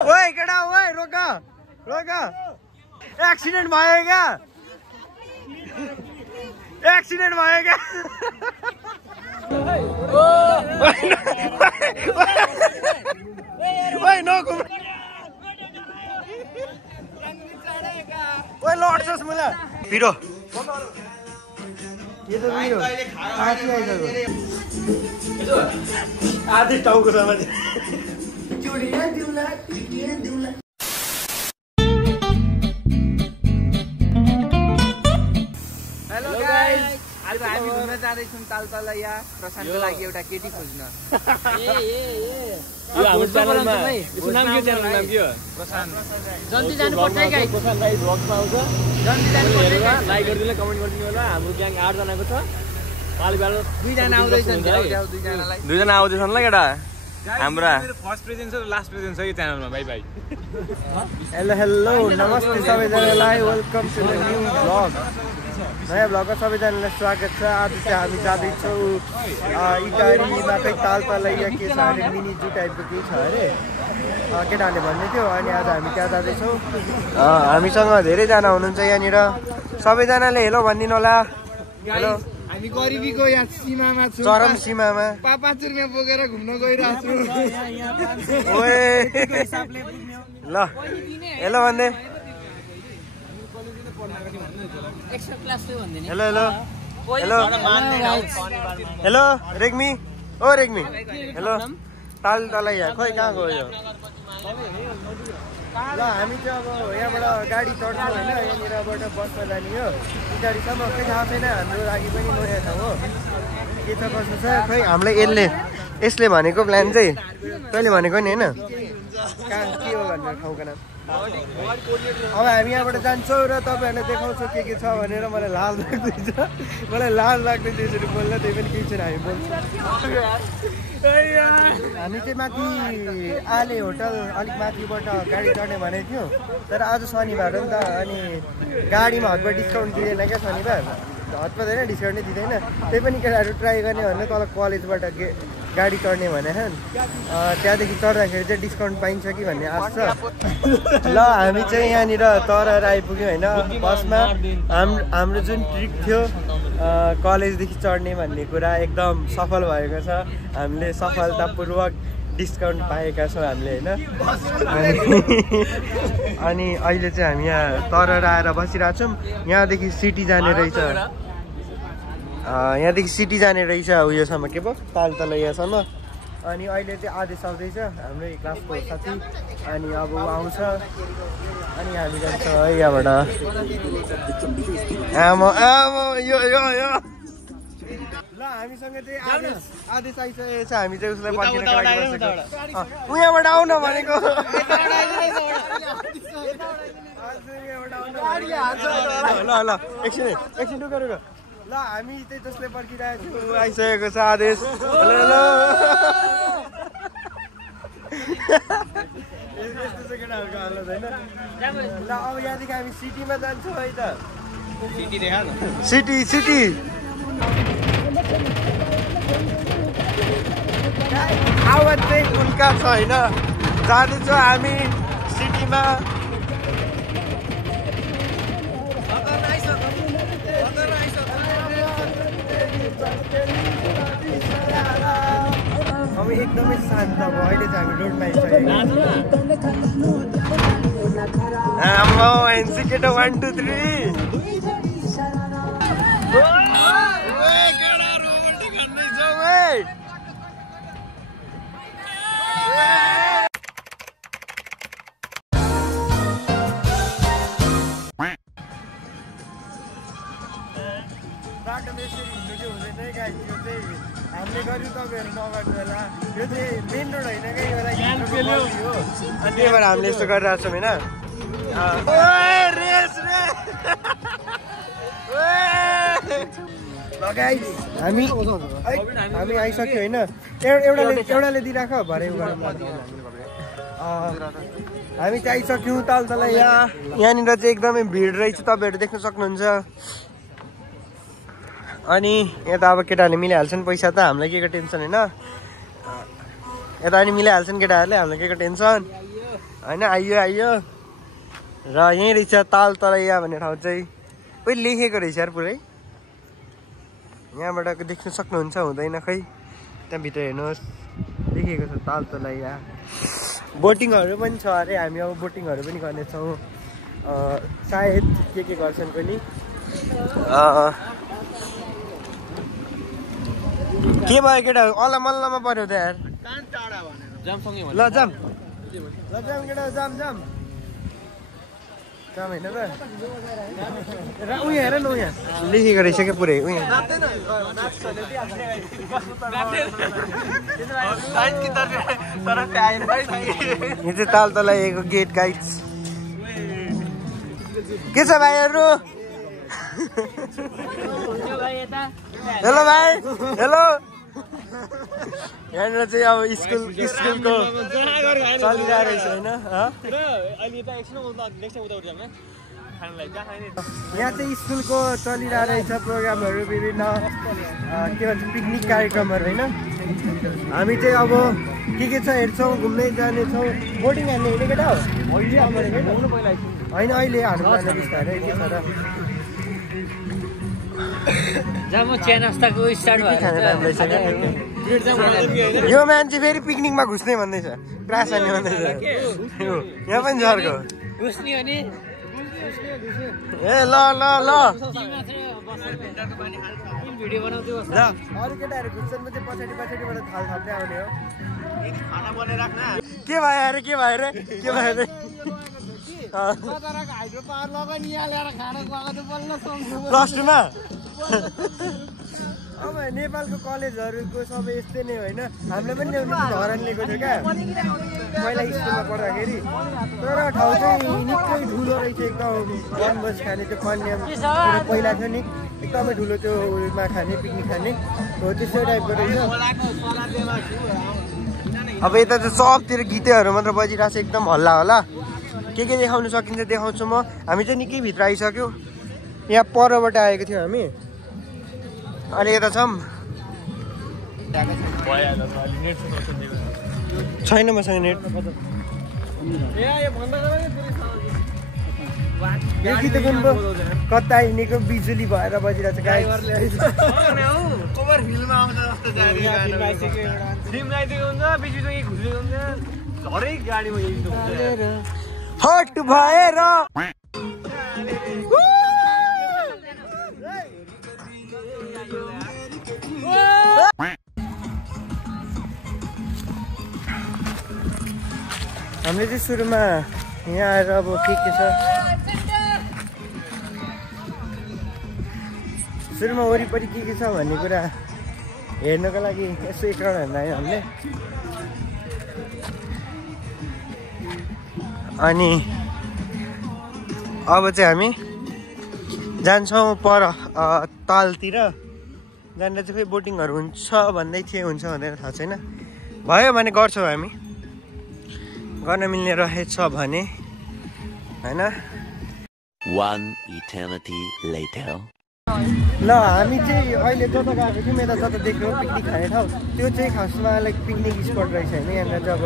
ओए केटा ओए रोक रोक एक्सिडेन्ट भयो क्या एक्सिडेन्ट भयो क्या ओए नघुम ओए लड्छस् मलाई भिडो आधी टाउको छ भने हेलो गाइस आज हामी घुम्न जाँदैछौँ तालतलैया प्रशान्तको लागि एउटा केटी खोज्न यो हाम्रो च्यानलमा यसको नाम के च्यानल नाम के हो प्रशान्त जल्दी जानु पर्छ गाइस प्रशान्त गाइस भ्लग आउँछ जल्दी जानु पर्छ लाइक गरिदिनु कमेन्ट गरिदिनु होला हाम्रो ग्याङ 8 जनाको छ पालिबाल 2 जना आउँदैछन् दुई जना आउँदैछन् ल केटा हाम्रा फर्स्ट प्रेजेन्ट छ लास्ट प्रेजेन्ट छ यो च्यानलमा बाइ बाइ हेलो हेलो नमस्ते सबैजनालाई welcome to the new vlog नयाँ भ्लगमा सबैजनालाई स्वागत छ आज चाहिँ हामी जाँदैछौँ इटारीमा चाहिँ तालतलैया के छ अरे मिनी जू टाइपको केही छ अरे केटाहरूले भन्दै थियो अनि आज हामी त्यहाँ जाँदैछौँ हामीसँग धेरैजना हुनुहुन्छ यहाँनिर सबैजनाले हेलो भनिदिनु होला हेलो हामी गरिबीको यहाँ सीमामा छौँ चरम सीमामा 5 रुपियाँ बोकेर घुम्न गइरहेको छु ल हेलो भन्दै hello hello hello hello Regmi ओ रेग्मी हेलो तालतलैया खोइ कहाँ गयो ल हामी चाहिँ अब यहाँबाट गाडी चढ्छौँ होइन यहाँनिरबाट बसमा जाने हो इटारीसम्म खै थाहा छैन हाम्रो लागि पनि नयाँ ठाउँ हो के छ कस्तो छ खै हामीलाई यसले भनेको प्लान चाहिँ तैँले भनेको नि होइन कहाँ के हो भनेर ठाउँको नाम अब हामी यहाँबाट जान्छौँ र तपाईँहरूलाई देखाउँछौँ के छ भनेर मलाई लाज लाग्दैछ यसरी बोल्न त्यही पनि केही छैन हामी बोल्छौँ हामी चाहिँ माथि आले होटल अलिक माथिबाट गाडी चढ्ने भनेको थियौँ तर आज शनिबार हो नि त अनि गाडीमा हतबाट डिस्काउन्ट दिँदैन क्या शनिबार हतपत होइन डिस्काउन्ट नै दिँदैन त्यही पनि केटाहरू ट्राई गर्ने भने तल कलेजबाट गाडी चढ्ने भने त्यहाँदेखि चढ्दाखेरि चाहिँ डिस्काउन्ट पाइन्छ कि भन्ने आश छ ल हामी चाहिँ यहाँनिर तर आइपुग्यौँ होइन बसमा हाम्रो जुन ट्रिप थियो कलेजदेखि चढ्ने भन्ने कुरा एकदम सफल भएको छ हामीले सफलतापूर्वक डिस्काउन्ट पाएका छौँ हामीले होइन अनि अहिले चाहिँ हामी यहाँ तर आएर बसिरहेको छौँ यहाँदेखि सिटी जाने रहेछ उयोसम्म के पो तालतलैयासम्म अनि अहिले चाहिँ आदेश आउँदैछ हाम्रै क्लासको साथी अनि अब ऊ आउँछ अनि हामी जान्छ है यहाँबाट यो ल हामीसँग चाहिँ आदेश आइसकेको छ हामी चाहिँ उसलाई ऊ यहाँबाट आउन भनेको ल एकछिन रुक ल हामी चाहिँ जसले पर्खिरहेको छु आइसकेको छ आदेश हेलो यस्तो चाहिँ केटाहरूको हालत होइन ल अब यहाँदेखि हामी सिटीमा जान्छौँ है त सिटी आवाज चाहिँ उल्का छ होइन जाँदैछौँ हामी सिटीमा अब एकदमै शान्त अब अहिले चाहिँ हामी रोडमा आइसक्यो केटो 1 2 3 बाटोमा यसरी हिँड्नु चाहिँ हुँदैन है गाइस यो चाहिँ हामीले गर्यौँ तपाईँहरू नगर्नु होला यो चाहिँ मेन रोड होइन क्या यो लागि हो अनि त्यही भएर हामीले यस्तो गरिरहेको छौँ होइन हामी आइसक्यो होइन एउटाले दिइराख भरे हामी चाहिँ आइसक्यौँ तालतलैया यहाँनिर चाहिँ एकदमै भिड रहेछ तपाईँहरू देख्न सक्नुहुन्छ अनि यता अब केटाहरूले मिलाइहाल्छन् पैसा त हामीलाई के को टेन्सन होइन यता अनि मिलाइहाल्छन् केटाहरूले हामीलाई के को टेन्सन होइन आइयो र यहीँ रहेछ ताल तलैया भन्ने ठाउँ चाहिँ उही लेखेको रहेछ यार पुरै यहाँबाट देख्न सक्नुहुन्छ हुँदैन खै त्यहाँभित्र हेर्नुहोस् लेखेको छ ताल तलैया बोटिङहरू पनि छ अरे हामी अब बोटिङहरू पनि गर्नेछौँ सायद के गर्छन् पनि के भयो केटाहरू अल्ल मल्लमा पर्यो त यार ल जाम केटा जाम होइन र उयो हेर न उयो लेखेको रहेछ क्या पुरै उयो यो चाहिँ ताल तलाइएको गेट गाइड्स के छ भाइहरू हेलो भाइ हेलो यहाँनिर चाहिँ अब स्कुलको चलिरहेको रहेछ होइन यहाँ चाहिँ स्कुलको चलिरहेको रहेछ प्रोग्रामहरू विभिन्न के भन्छ पिकनिक कार्यक्रमहरू होइन हामी चाहिँ अब के छ हेर्छौँ घुम्दै जानेछौँ बोटिङ हान्ने हिँडेको केटा होइन अहिले हाल्नु पर्ने बिस्तारै के छ र यो मान्छे फेरि पिकनिकमा घुस्ने भन्दैछ क्रास हान्ने भन्दैछ यहाँ पनि झर्को ए ल अरू केटाहरू घुस्छन् चाहिँ पछाडिबाट थाल थाप्दै आउने हो के भयो अरे प्लस टूमा अब नेपालको कलेजहरूको सबै यस्तै नै होइन हामीले पनि ल्याउनु धरान लिएको थियो क्या पहिला स्कुलमा पढ्दाखेरि तर ठाउँ चाहिँ निकै ठुलो रहेछ एकदम वनभोज खाने त्यो कन्याम पहिला थियो नि एकदमै ठुलो त्यो उयोमा खाने पिकनिक खाने हो त्यस्तै टाइपको रहेछ अब यता चाहिँ सबतिर गीतहरू मात्र बजिरहेको छ एकदम हल्ला के देखाउनु सकिन्छ देखाउँछु म हामी चाहिँ निकै भित्र आइसक्यो यहाँ परबाट आएको थियो हामी अनि यता छौँ छैन मसँग नेट यो गीत कता हिँडेको बिजुली भएर बजिरहेको छ हट भएर हामीले चाहिँ सुरुमा यहाँ आएर अब के छ सुरुमा वरिपरि के छ भन्ने कुरा हेर्नको लागि यसो एक राउन्ड हेर्न आयो हामीले अनि अब चाहिँ हामी जान्छौँ पर तालतिर जहाँनिर चाहिँ फेरि बोटिङहरू हुन्छ भन्दै थिए हुन्छ भनेर थाहा छैन भयो भने गर्छौँ हामी गर्न मिल्ने रहेछ भने होइन ल हामी चाहिँ अहिले जता गएको थियौँ यता जता देख्यौँ पिकनिक खाने ठाउँ त्यो चाहिँ खासमा लाइक पिकनिक स्पट रहेछ होइन यहाँनिर चाहिँ अब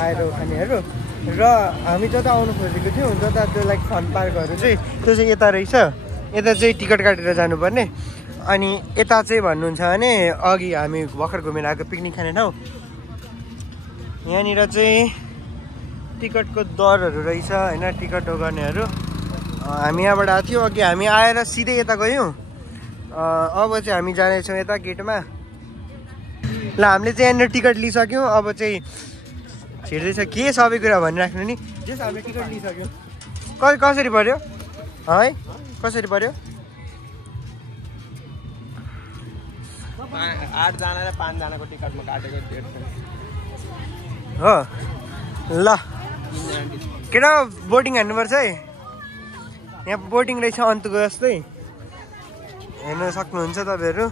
आएर खानेहरू र हामी जता आउनु खोजेको थियौँ जता त्यो लाइक फन पार्कहरू चाहिँ त्यो चाहिँ यता रहेछ यता चाहिँ टिकट काटेर जानुपर्ने अनि यता चाहिँ भन्नुहुन्छ भने अघि हामी भर्खर घुमेर आएको पिकनिक खाने ठाउँ यहाँनिर चाहिँ टिकटको दरहरू रहेछ होइन टिकट गर्नेहरू हामी यहाँबाट आएको थियौँ अघि हामी आएर सिधै यता गयौँ अब चाहिँ हामी जानेछौँ यता गेटमा ल हामीले चाहिँ यहाँनिर टिकट लिइसक्यौँ अब चाहिँ छिर्दैछ के सबै कुरा भनिराख्नु नि जस हामीले टिकट लिइसक्यौँ कसरी पर्यो है कसरी पर्यो 8 जना र 5 जनाको टिकटमा काटेको 150 हो ल केटा बोटिङ हान्नुपर्छ है यहाँ बोटिङ रहेछ अन्तको जस्तै हेर्न सक्नुहुन्छ तपाईँहरू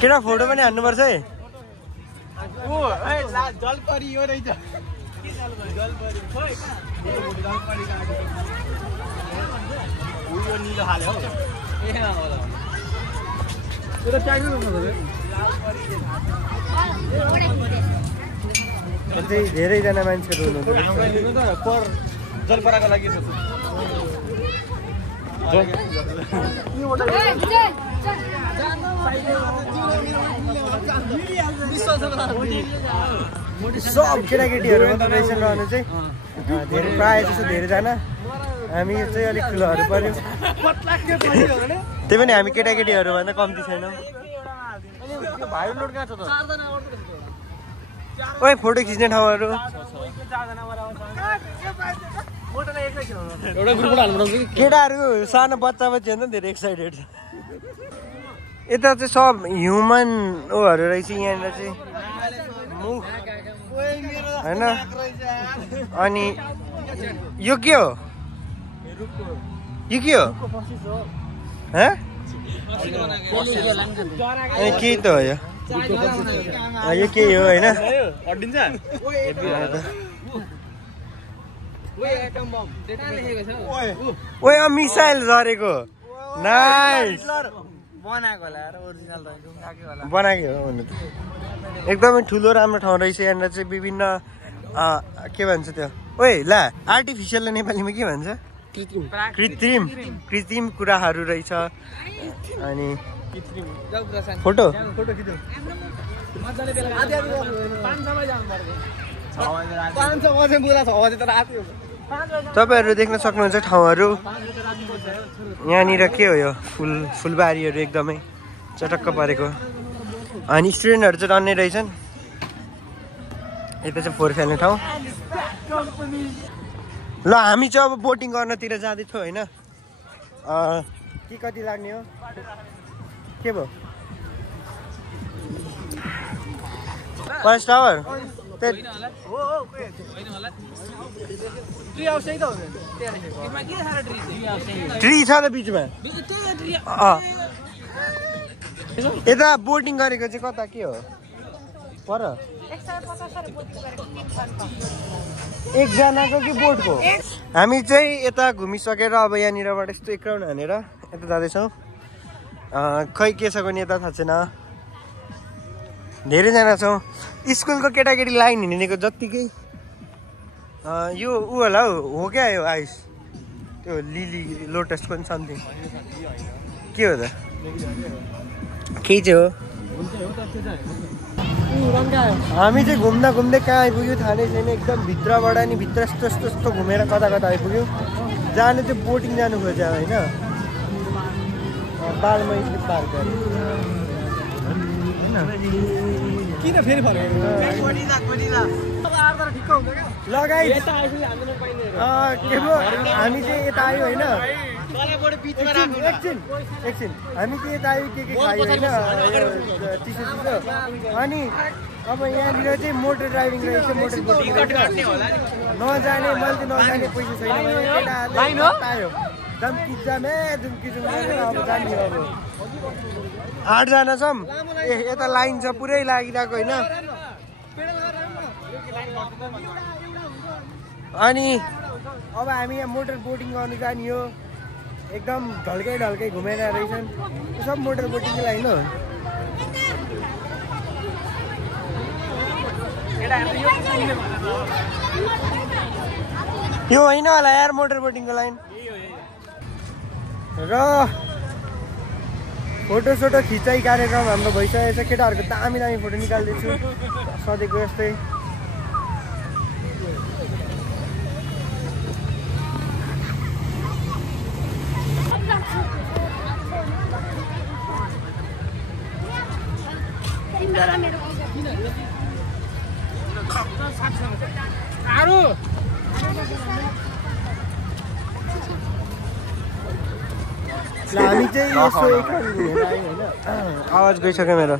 केटा फोटो पनि हान्नुपर्छ है जलपरी यो रहेछ निलो हाल्यो अझै धेरैजना मान्छेहरू हुनुहुँदो जलपराको लागि सब केटाकेटीहरू मात्रै रहेछन् रहनु चाहिँ धेरै प्रायः जस्तो धेरैजना हामी चाहिँ अलिक ठुलोहरू पर्यो त्यही पनि हामी केटाकेटीहरूभन्दा कम्ती छैनौँ ओइ फोटो खिच्ने ठाउँहरू केटाहरू सानो बच्चा बच्ची भन्दा धेरै एक्साइटेड छ यता चाहिँ सब ह्युमन ओहरू रहेछ यहाँनिर चाहिँ मुख होइन अनि यो के हो यो के हो केही त हो यो केही हो होइन ओए मिसाइल झरेको नाइस बनाएको हो हुनु त एकदमै ठुलो राम्रो ठाउँ रहेछ यहाँनिर चाहिँ विभिन्न के भन्छ त्यो ओए ला आर्टिफिसियल नेपालीमा के भन्छ कृत्रिम कृत्रिम कुराहरू रहेछ अनि फोटो तपाईँहरू देख्न सक्नुहुन्छ ठाउँहरू यहाँनिर के हो यो फुलबारीहरू एकदमै चटक्क परेको अनि स्टुडेन्टहरू चाहिँ रन्ने रहेछन् यता चाहिँ फोहोर फाल्ने ठाउँ ल हामी चाहिँ अब बोटिङ गर्नतिर जाँदैछौँ होइन के कति लाग्ने हो के भयो फर्स्ट आवर ट्री छ त बिचमा यता बोटिङ गरेको चाहिँ कता के हो पर एकजनाको कि बोटको हामी चाहिँ यता घुमिसकेर अब यहाँनिरबाट यस्तो एक राउन्ड हानेर यता जाँदैछौँ खै के छ भने यता थाहा छैन धेरैजना छौँ स्कुलको केटाकेटी लाइन हिँडेको जत्तिकै यो ऊ होला हौ हो क्या यो आइस त्यो लिली लोटस पनि समथिङ के हो त केही चाहिँ हो हामी चाहिँ घुम्दा घुम्दै कहाँ आइपुग्यो थाहा नै छैन एकदम भित्रबाट नि भित्र यस्तो यस्तो यस्तो घुमेर कता कता आइपुग्यो जानु चाहिँ बोटिङ जानु खोज्यो होइन बालमैत्री पार्क किन फेरि लगाइ के भयो हामी चाहिँ यता आयो होइन एकछिन हामी चाहिँ यता आयो के खायो होइन चिसो चिसो अनि अब यहाँनिर चाहिँ मोटर ड्राइभिङ रहेछ मोटर बोटिङ नजाने मैले चाहिँ नजाने पैसा छैन आयो अब जाने अब 8 जना छौँ यता लाइन छ पुरै लागिरहेको होइन अनि अब हामी यहाँ मोटर बोटिङ गर्नु जाने हो एकदम ढल्कै ढल्कै घुमेर रहेछन् सब मोटर बोटिङको लाइन हो यो होइन होला यार मोटर बोटिङको लाइन र फोटो सोटो खिचाइ कार्यक्रम हाम्रो भइसकेको छ केटाहरूको दामी दामी फोटो निकाल्दैछु सधैँको जस्तै हामी चाहिँ यसो एक राउन्ड घुमेर आयौँ होइन आवाज गइसक्यो मेरो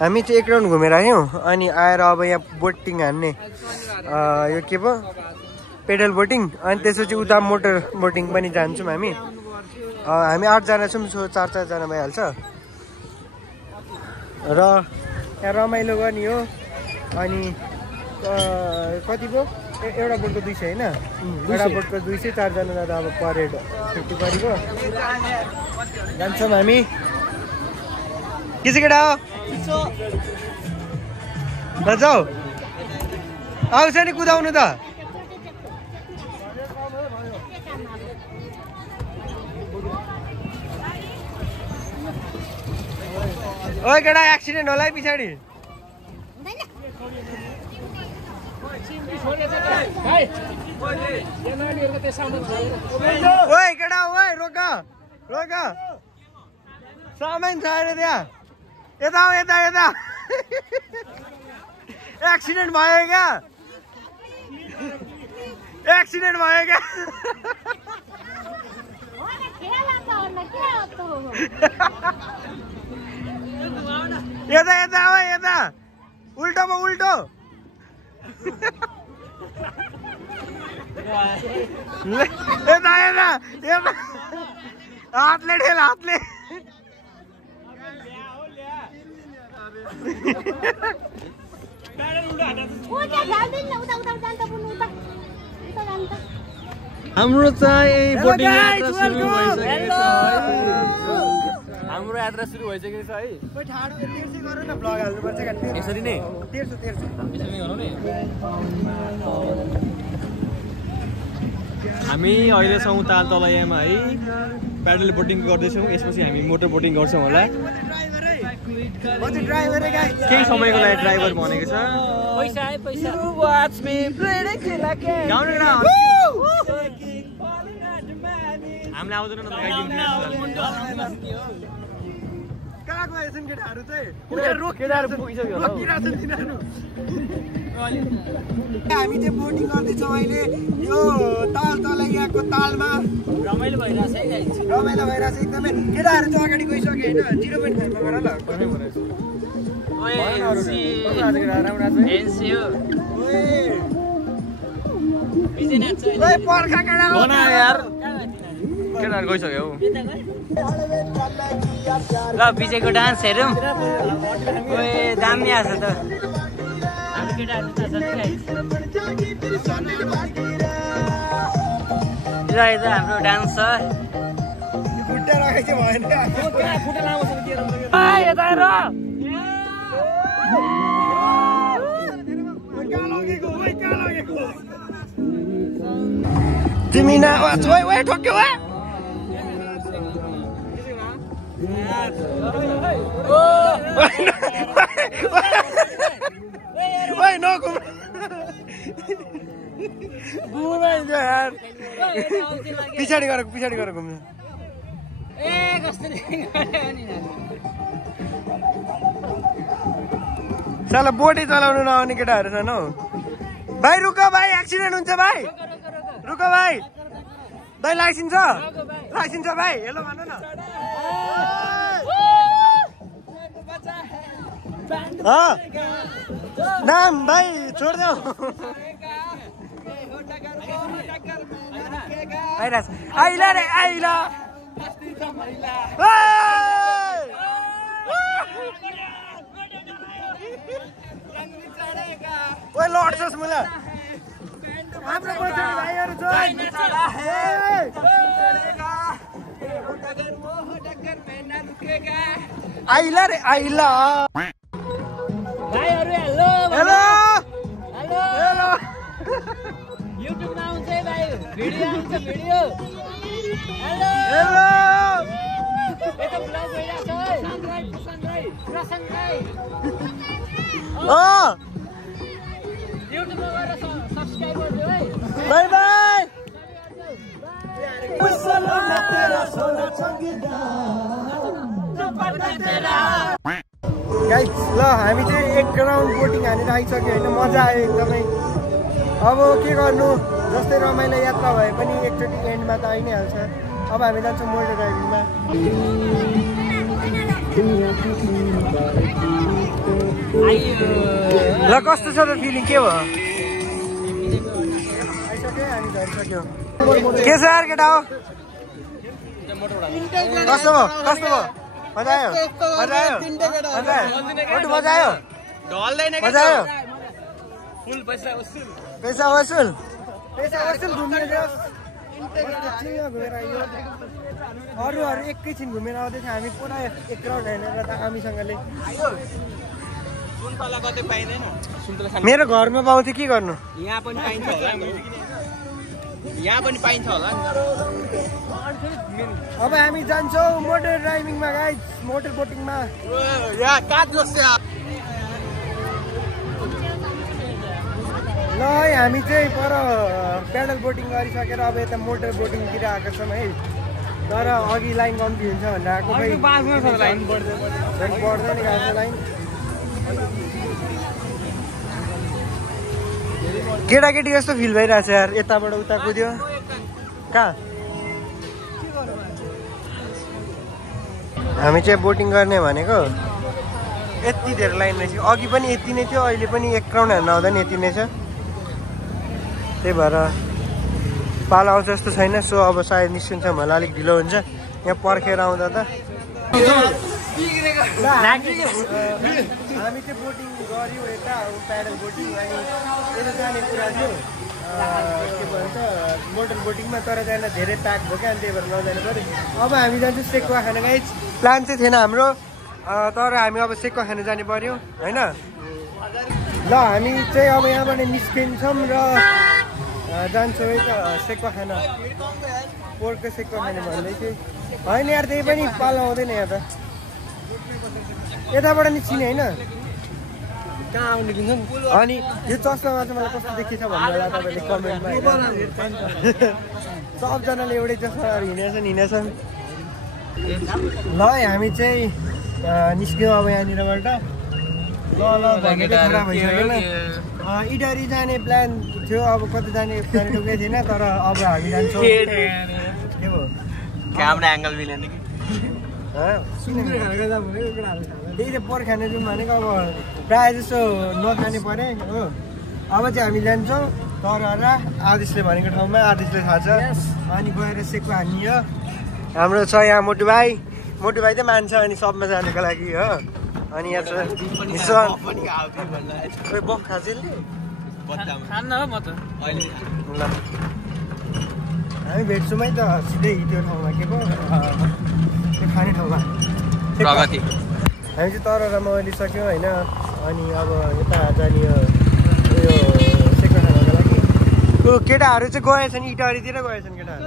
हामी चाहिँ एक राउन्ड घुमेर आयौँ अनि आएर अब यहाँ बोटिङ हान्ने यो के पो पेडल बोटिङ अनि त्यसपछि उता मोटर बोटिङ पनि जान्छौँ हामी 8 जना छौँ सो 4 जना भइहाल्छ र यहाँ रमाइलो गर्ने हो अनि कति पो एउटा बोटको 200 होइन एउटा बोटको 200 4जना जाँदा अब पर हेड 50 परेको जान्छौँ हामी के चाहिँ केटा हो जाऊ आउँछ नि कुदाउनु त ओइ केटा एक्सिडेन्ट होला है पछाडि ओइ केटा ओइ रोक रोक सामान छ अरे त्यहाँ यता हो यता यता एक्सिडेन्ट भयो क्या एक्सिडेन्ट भयो क्या यता यता हो यता उल्टोमा उल्टो यता यता यता हातले ठेल हातले हाम्रो चाहिँ बोटिङ यात्रा सुरु भइसकेको छ हाम्रो यात्रा सुरु भइसकेको छ है ठाडो तेर्सै गर न ब्लग हाल्नु पर्छ के यसरी नै तेर्सो तेर्सो यसरी गरौ नि हामी अहिले छौं ताल तलैयामा है प्याडल बोटिङ गर्दैछौँ यसपछि हामी मोटर बोटिङ गर्छौं होला म चाहिँ ड्राइभर है गाइस केही समयको लागि ड्राइभर बनेको छ पैसा है पैसा यु वाच मी प्लेड खेला के गाउनु न हामीले आउँदैन न गाइदिनु कहाँ गए छन् केटाहरू चाहिँ रोक केटाहरू पुगिसक्यो होला रोकिराछन् तिनीहरू हामी चाहिँ बोटिङ गर्दैछौँ अहिले यो ताल तलैयाको तालमा रमाइलो भइरहेछ है गाइस रमाइलो भइरहेछ एकदमै केटाहरू चाहिँ अगाडि गइसक्यो हैन 0.5 मा गर ल कतै भइरहेछ ओए एनसीयू ओए बिजे नाच्छ ओए पर्खा केटा बना यार केटाहरू गइसक्यो ल विजयको डान्स हेरौँ ओए दामी आछ त हामी केटाहरू त हाम्रो डान्स छ खुट्टा राखेको भएन खुट्टा लामो यता हेर तिमी न ओए ठोक्यो वा ओए नो घुम घुमाइन्छ यार पछाडि गएर घुम्नु ए कसरी साला बोटै चलाउनु नआउने केटाहरू छन् हौ भाइ रुक भाइ एक्सिडेन्ट हुन्छ भाइ रुक भाइ भाइ लाइसेन्स छ भाइ हेलो भन न नाम भाइ छोड दो आइला रे आइला ओए लड्छस् मलाई हाम्रो भाइहरू छ आइला रे आइला भाइहरू hello hello hello hello YouTube मा आउँछ है भाइ भिडियो आउँछ भिडियो हेलो हेलो यता ब्लग भइराछ है सनराइज युट्युबमा गएर सब्स्क्राइब गर्दियो है बाइ बाइ गाइस ल हामी चाहिँ एक राउन्ड बोटिङ हानेर आइसक्यो होइन मजा आयो एकदमै अब के गर्नु जस्तै रमाइलो यात्रा भए पनि एकचोटि एन्डमा त आइ नै हाल्छ अब हामी जान्छौँ मोटर ड्राइभिङमा ल कस्तो छ त फिलिङ के भयो आइसक्यो हामी झरिसक्यो के छ यार केटा हो कस्तो भयो मजा आयो मजा आयो ढल्दैन फुल पैसा पैसा वसुल घुम्ने घुमेर आइयो अरू एकैछिन घुमेर आउँदैछ हामी पुरा एक राउन्ड हेरेर त हामीसँगले मेरो घरमा पाउँथ्यो के गर्नु यहाँ पनि पाइन्छ होला अब हामी जान्छौँ मोटर ड्राइभिङमा गाइज मोटर बोटिङमा ल है हामी चाहिँ पर प्याडल बोटिङ गरिसकेर अब यता मोटर बोटिङतिर आएको छौँ है तर अघि लाइन कम्ती हुन्छ भनेर आएको झन् बढ्दैन गएको लाइन केटाकेटी जस्तो फिल भइरहेछ यार यताबाट उता कुद्यो कहाँ हामी चाहिँ बोटिङ गर्ने भनेको यति धेरै लाइन रहेछ अघि पनि यति नै थियो अहिले पनि एक राउन्ड हेर्न आउँदा नि यति नै छ त्यही भएर पालो आउँछ जस्तो छैन सो अब सायद निस्किन्छ मलाई अलिक ढिलो हुन्छ यहाँ पर्खेर आउँदा त हामी चाहिँ बोटिङ गऱ्यौँ यता प्याडल बोटिङ अनि यता जाने कुरा थियो के भन्छ मोटर बोटिङमा तर जान धेरै प्याक भयो क्या अनि त्यही भएर नजानु पऱ्यो अब हामी जान्छौँ सेकुवा खान गाइज प्लान चाहिँ थिएन हाम्रो तर हामी अब सेकुवा खान जानु पऱ्यो होइन ल हामी चाहिँ अब यहाँबाट निस्किन्छौँ र जान्छौँ है त सेकुवा खान पोर्कको सेकुवा खाने भन्दै चाहिँ होइन यार त्यही पनि पालो आउँदैन यहाँ त यताबाट निस्किने होइन कहाँ आउने अनि यो चस्मामा चाहिँ मलाई कस्तो देखिन्छ भन्नु होला तपाईँले कमेन्टमा सबजनाले एउटै चस्माहरू हिँडेछन् ल हामी चाहिँ निस्क्यौँ अब यहाँनिरबाट ल भनेको खरा भइसकेन इटारी जाने प्लान थियो अब कति जाने प्लान टुकै थिएन तर अब हामी जान्छौँ के हो क्यामेरा एङ्गल मिलेन त्यही त पर्खाने जाउँ भनेको अब प्रायः जस्तो नखाने परे हो अब चाहिँ हामी जान्छौँ तर आदेशले भनेको ठाउँमा आदेशले थाहा छ अनि गएर सेकुवा हानियो हाम्रो छ यहाँ मोटु भाइ चाहिँ मान्छ अनि सबमा जानुको लागि हो अनि यहाँ छ बफ खान्छ हामी भेट्छौँ है त सिधै त्यो ठाउँमा के पो त्यो खाने ठाउँमा प्रगति हामी चाहिँ तर रमाइलिसक्यौँ होइन अनि अब यता जाने उयो सेक्वा खानको लागि केटाहरू चाहिँ गएछन् इटारीतिर गएछन् केटाहरू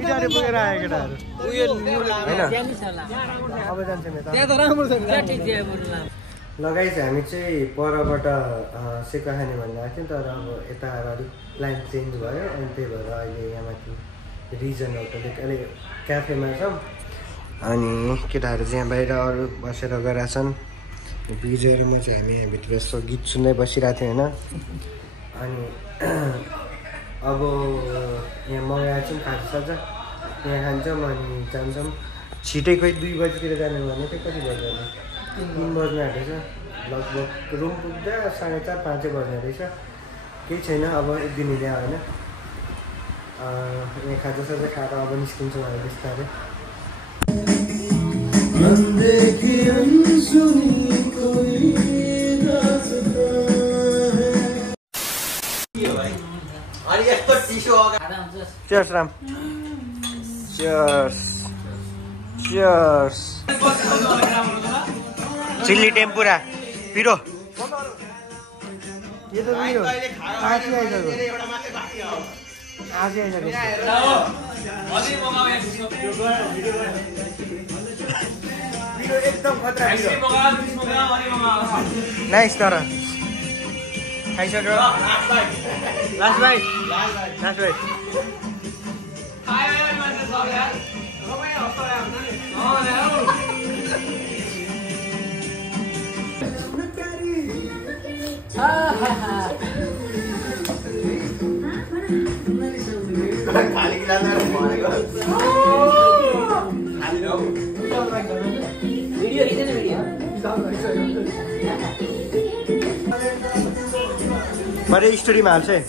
इटारी पुगेर आयो केटाहरू होइन अब जान्छौँ लगाइछ हामी चाहिँ परबाट सेक्वा खाने भन्ने आएको थियो तर अब यता अलिक प्लान चेन्ज भयो अनि त्यही भएर अहिले यहाँ माथि रिजन होटल अलिक क्याफेमा छौँ अनि केटाहरू चाहिँ यहाँ बाहिर अरू बसेर गएका छन् बिजेर म चाहिँ हामी यहाँभित्र यस्तो गीत सुन्दै बसिरहेको थियौँ होइन अनि अब यहाँ मगाएको छौँ खाजासाजा यहाँ खान्छौँ अनि जान्छौँ छिटै खोइ 2 बजीतिर जाने भने चाहिँ कति बज्यो होला 3 बज्न आँटेछ लगभग रुम पुग्दा 4:30 5 बज्ने रहेछ केही छैन अब एक दिन हिँड्यो होइन यहाँ खाजासाजा खाएर अब निस्किन्छौँ हामी बिस्तारै Cheers, Ram. Cheers. Cheers. Chili tempura. Piro. ये तो पिरो. आज ही आएगा. आज ही आएगा. पिरो एकदम खतरा पिरो. Nice तारा. खाइसक्यो. Last bite. मैले स्टोरीमा हाल्छ है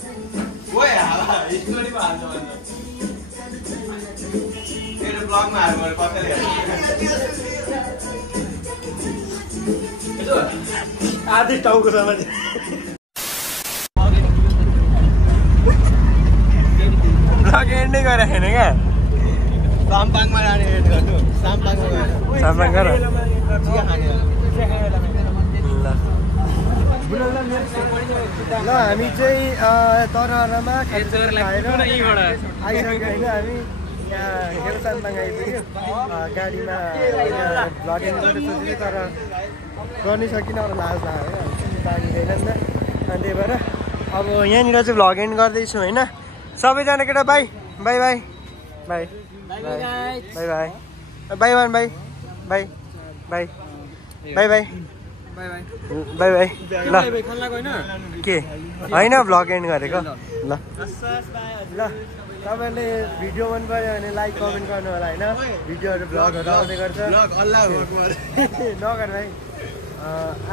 आधी टाउको एन्डै गरेर छैन क्या साम्पाङमा जाने गर्नु साम्पाङमा गएर साम्पाङ गर चिया खाने ल हामी चाहिँ तरहरामा खाएर आइसक्यो होइन हामी यहाँ हेर साम्पाङ आइपुग्यो गाडीमा भ्लगिङ गरेर सोचेको तर गर्नै सकिनँ अब लाज लाग्यो होइन बाँधिँदैन नि त अनि त्यही भएर अब यहाँनिर चाहिँ भ्लग एन्ड गर्दैछु होइन सबैजना केटा by by by by by by by one by by by by by by by ल के होइन भ्लग एन्ड गरेको ल ल तपाईँले भिडियो मन पऱ्यो भने लाइक कमेन्ट गर्नु होला होइन भिडियोहरू भ्लगहरू आउने गर्छ नगर भाइ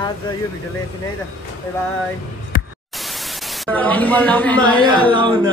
आज यो भिडियोले यति नै त बाई माया लाउन माया लाउन